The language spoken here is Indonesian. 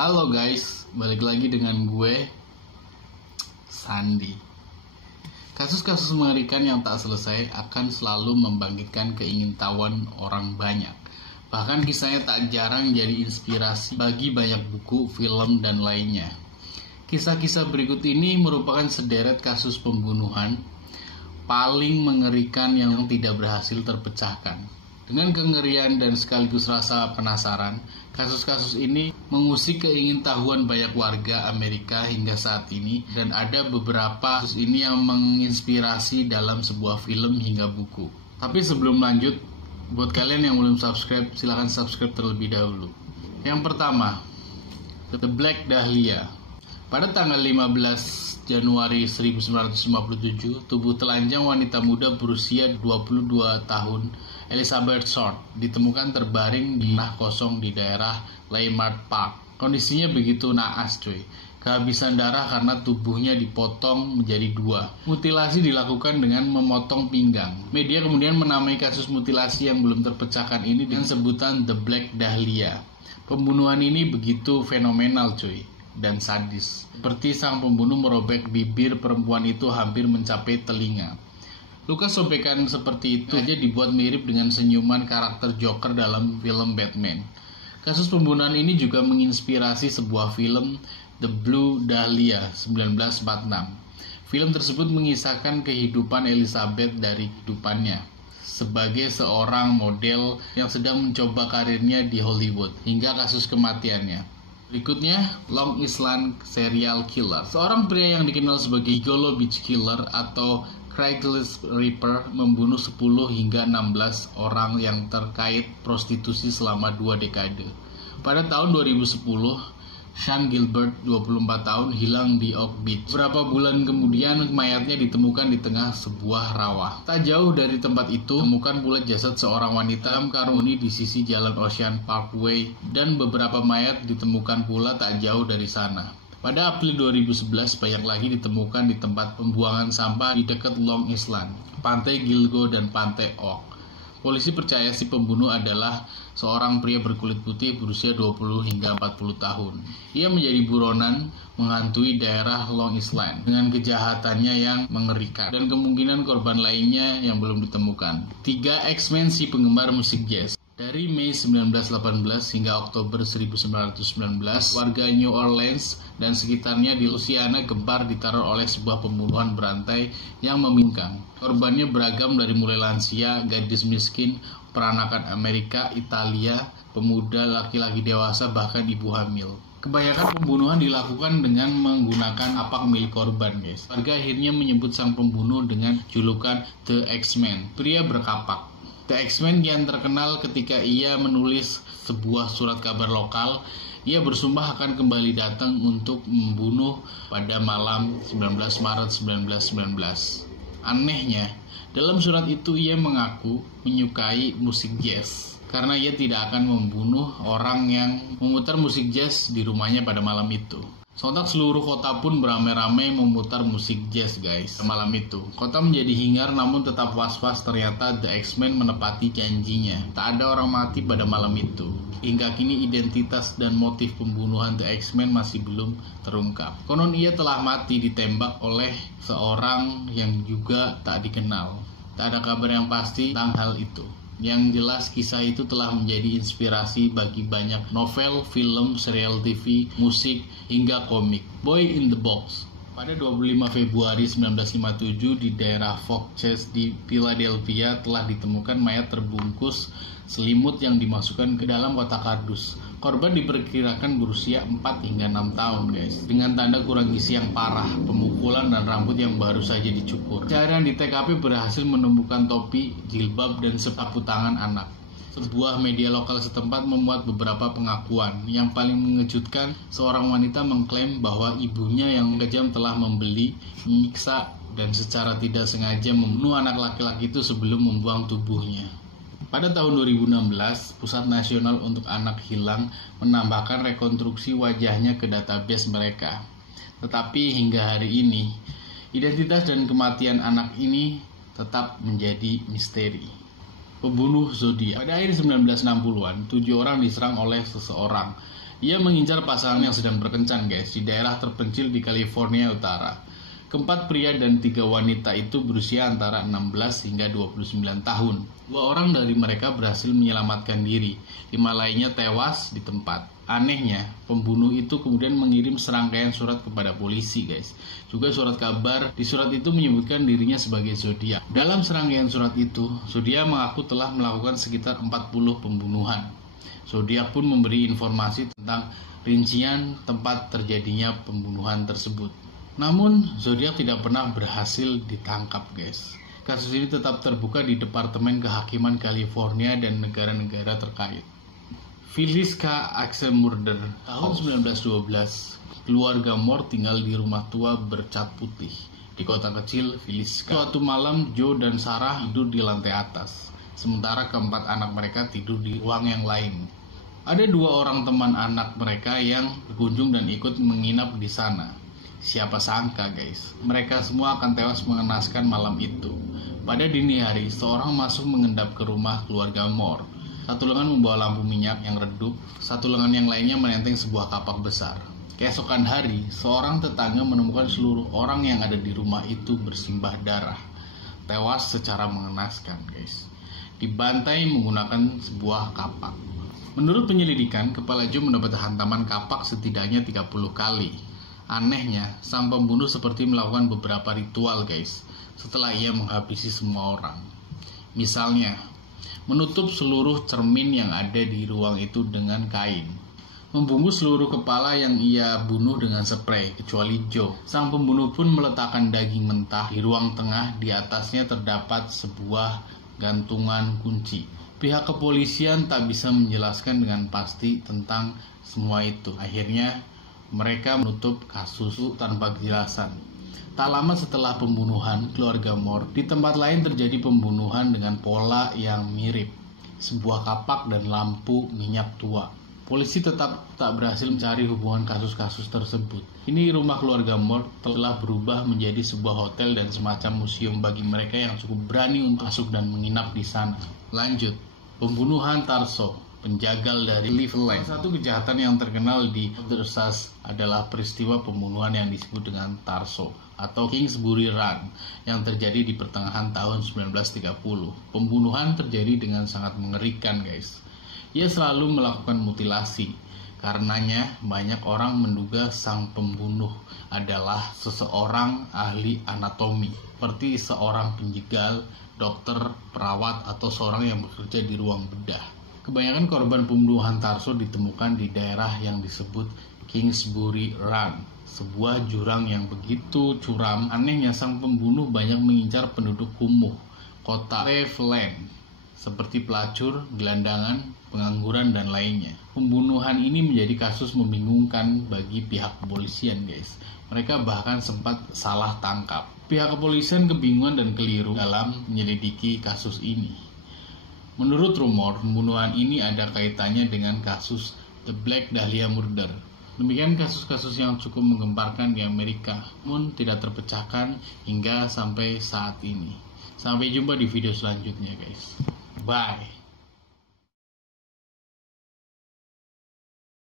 Halo guys, balik lagi dengan gue, Sandi. Kasus-kasus mengerikan yang tak selesai akan selalu membangkitkan keingintahuan orang banyak. Bahkan kisahnya tak jarang jadi inspirasi bagi banyak buku, film, dan lainnya. Kisah-kisah berikut ini merupakan sederet kasus pembunuhan paling mengerikan yang tidak berhasil terpecahkan. Dengan kengerian dan sekaligus rasa penasaran, kasus-kasus ini mengusik keingintahuan banyak warga Amerika hingga saat ini, dan ada beberapa kasus ini yang menginspirasi dalam sebuah film hingga buku. Tapi sebelum lanjut, buat kalian yang belum subscribe, silahkan subscribe terlebih dahulu. Yang pertama, The Black Dahlia. Pada tanggal 15 Januari 1957, tubuh telanjang wanita muda berusia 22 tahun, Elizabeth Short, ditemukan terbaring di tanah kosong di daerah Leimert Park. Kondisinya begitu naas cuy, kehabisan darah karena tubuhnya dipotong menjadi dua. Mutilasi dilakukan dengan memotong pinggang. Media kemudian menamai kasus mutilasi yang belum terpecahkan ini dengan sebutan The Black Dahlia. Pembunuhan ini begitu fenomenal cuy dan sadis. Seperti sang pembunuh merobek bibir perempuan itu hampir mencapai telinga. Luka sobekan seperti itu aja dibuat mirip dengan senyuman karakter Joker dalam film Batman. Kasus pembunuhan ini juga menginspirasi sebuah film, The Blue Dahlia 1946. Film tersebut mengisahkan kehidupan Elizabeth dari kehidupannya sebagai seorang model yang sedang mencoba karirnya di Hollywood hingga kasus kematiannya. Berikutnya, Long Island Serial Killer. Seorang pria yang dikenal sebagai Gigolo Beach Killer atau Craigslist Reaper membunuh 10 hingga 16 orang yang terkait prostitusi selama 2 dekade. Pada tahun 2010, Sean Gilbert, 24 tahun, hilang di Oak Beach. Beberapa bulan kemudian, mayatnya ditemukan di tengah sebuah rawa. Tak jauh dari tempat itu, ditemukan pula jasad seorang wanita dalam karung di sisi jalan Ocean Parkway, dan beberapa mayat ditemukan pula tak jauh dari sana. Pada April 2011, banyak lagi ditemukan di tempat pembuangan sampah di dekat Long Island, Pantai Gilgo, dan Pantai Oak. Polisi percaya si pembunuh adalah seorang pria berkulit putih berusia 20 hingga 40 tahun. Ia menjadi buronan menghantui daerah Long Island dengan kejahatannya yang mengerikan, dan kemungkinan korban lainnya yang belum ditemukan. 3 X-Men si penggemar musik jazz. Dari Mei 1918 hingga Oktober 1919, warga New Orleans dan sekitarnya di Louisiana gempar diteror oleh sebuah pembunuhan berantai yang membingungkan. Korbannya beragam dari mulai lansia, gadis miskin, peranakan Amerika, Italia, pemuda, laki-laki dewasa, bahkan ibu hamil. Kebanyakan pembunuhan dilakukan dengan menggunakan apak milik korban, guys. Warga akhirnya menyebut sang pembunuh dengan julukan The X-Men, pria berkapak. The X-Men yang terkenal ketika ia menulis sebuah surat kabar lokal. Ia bersumpah akan kembali datang untuk membunuh pada malam 19 Maret 1919. Anehnya, dalam surat itu ia mengaku menyukai musik jazz karena ia tidak akan membunuh orang yang memutar musik jazz di rumahnya pada malam itu. Sontak seluruh kota pun beramai-ramai memutar musik jazz, guys. Malam itu, kota menjadi hingar namun tetap was-was. Ternyata The X-Men menepati janjinya. Tak ada orang mati pada malam itu. Hingga kini identitas dan motif pembunuhan The X-Men masih belum terungkap. Konon ia telah mati ditembak oleh seorang yang juga tak dikenal. Tak ada kabar yang pasti tentang hal itu. Yang jelas kisah itu telah menjadi inspirasi bagi banyak novel, film, serial TV, musik, hingga komik. Boy in the Box. Pada 25 Februari 1957 di daerah Fox Chase di Philadelphia telah ditemukan mayat terbungkus selimut yang dimasukkan ke dalam kotak kardus. Korban diperkirakan berusia 4 hingga 6 tahun, guys. Dengan tanda kurang gizi yang parah, pemukulan, dan rambut yang baru saja dicukur. Pencarian di TKP berhasil menemukan topi, jilbab, dan sapu tangan anak. Sebuah media lokal setempat memuat beberapa pengakuan. Yang paling mengejutkan, seorang wanita mengklaim bahwa ibunya yang kejam telah membeli, menyiksa, dan secara tidak sengaja membunuh anak laki-laki itu sebelum membuang tubuhnya. Pada tahun 2016, Pusat Nasional untuk Anak Hilang menambahkan rekonstruksi wajahnya ke database mereka. Tetapi hingga hari ini, identitas dan kematian anak ini tetap menjadi misteri. Pembunuh zodiak. Pada akhir 1960-an, 7 orang diserang oleh seseorang Ia mengincar pasangan yang sedang berkencan guys di daerah terpencil di California Utara. Keempat pria dan 3 wanita itu berusia antara 16 hingga 29 tahun. 2 orang dari mereka berhasil menyelamatkan diri, 5 lainnya tewas di tempat. Anehnya, pembunuh itu kemudian mengirim serangkaian surat kepada polisi guys. Juga surat kabar, di surat itu menyebutkan dirinya sebagai Zodiac. Dalam serangkaian surat itu, Zodiac mengaku telah melakukan sekitar 40 pembunuhan. Zodiac pun memberi informasi tentang rincian tempat terjadinya pembunuhan tersebut. Namun, Zodiac tidak pernah berhasil ditangkap guys. Kasus ini tetap terbuka di Departemen Kehakiman California dan negara-negara terkait. Phyllis K. Axel Murder, tahun 1912, keluarga Moore tinggal di rumah tua bercat putih di kota kecil Phyllis K. Suatu malam, Joe dan Sarah tidur di lantai atas, sementara keempat anak mereka tidur di ruang yang lain. Ada 2 orang teman anak mereka yang berkunjung dan ikut menginap di sana. Siapa sangka guys, mereka semua akan tewas mengenaskan malam itu. Pada dini hari, seorang masuk mengendap ke rumah keluarga Moore. Satu lengan membawa lampu minyak yang redup, satu lengan yang lainnya menenteng sebuah kapak besar. Keesokan hari, seorang tetangga menemukan seluruh orang yang ada di rumah itu bersimbah darah. Tewas secara mengenaskan guys, dibantai menggunakan sebuah kapak. Menurut penyelidikan, kepala Joe mendapat hantaman kapak setidaknya 30 kali. Anehnya, sang pembunuh seperti melakukan beberapa ritual guys, setelah ia menghabisi semua orang. Misalnya, menutup seluruh cermin yang ada di ruang itu dengan kain. Membungkus seluruh kepala yang ia bunuh dengan spray, kecuali Joe. Sang pembunuh pun meletakkan daging mentah di ruang tengah, di atasnya terdapat sebuah gantungan kunci. Pihak kepolisian tak bisa menjelaskan dengan pasti tentang semua itu. Akhirnya mereka menutup kasus tanpa kejelasan. Tak lama setelah pembunuhan keluarga Moore, di tempat lain terjadi pembunuhan dengan pola yang mirip, sebuah kapak dan lampu minyak tua. Polisi tetap tak berhasil mencari hubungan kasus-kasus tersebut. Ini rumah keluarga Moore telah berubah menjadi sebuah hotel dan semacam museum bagi mereka yang cukup berani untuk masuk dan menginap di sana. Lanjut, pembunuhan Tarso, penjagal dari Cleveland. Salah satu kejahatan yang terkenal di Texas adalah peristiwa pembunuhan yang disebut dengan Tarso atau Kingsbury Run yang terjadi di pertengahan tahun 1930. Pembunuhan terjadi dengan sangat mengerikan guys. Ia selalu melakukan mutilasi. Karenanya banyak orang menduga sang pembunuh adalah seseorang ahli anatomi, seperti seorang penjegal, dokter, perawat, atau seorang yang bekerja di ruang bedah. Kebanyakan korban pembunuhan Tarso ditemukan di daerah yang disebut Kingsbury Run, sebuah jurang yang begitu curam. Anehnya sang pembunuh banyak mengincar penduduk kumuh kota Cleveland, seperti pelacur, gelandangan, pengangguran, dan lainnya. Pembunuhan ini menjadi kasus membingungkan bagi pihak kepolisian guys. Mereka bahkan sempat salah tangkap. Pihak kepolisian kebingungan dan keliru dalam menyelidiki kasus ini. Menurut rumor, pembunuhan ini ada kaitannya dengan kasus The Black Dahlia Murder. Demikian kasus-kasus yang cukup menggemparkan di Amerika, namun tidak terpecahkan hingga sampai saat ini. Sampai jumpa di video selanjutnya guys. Bye.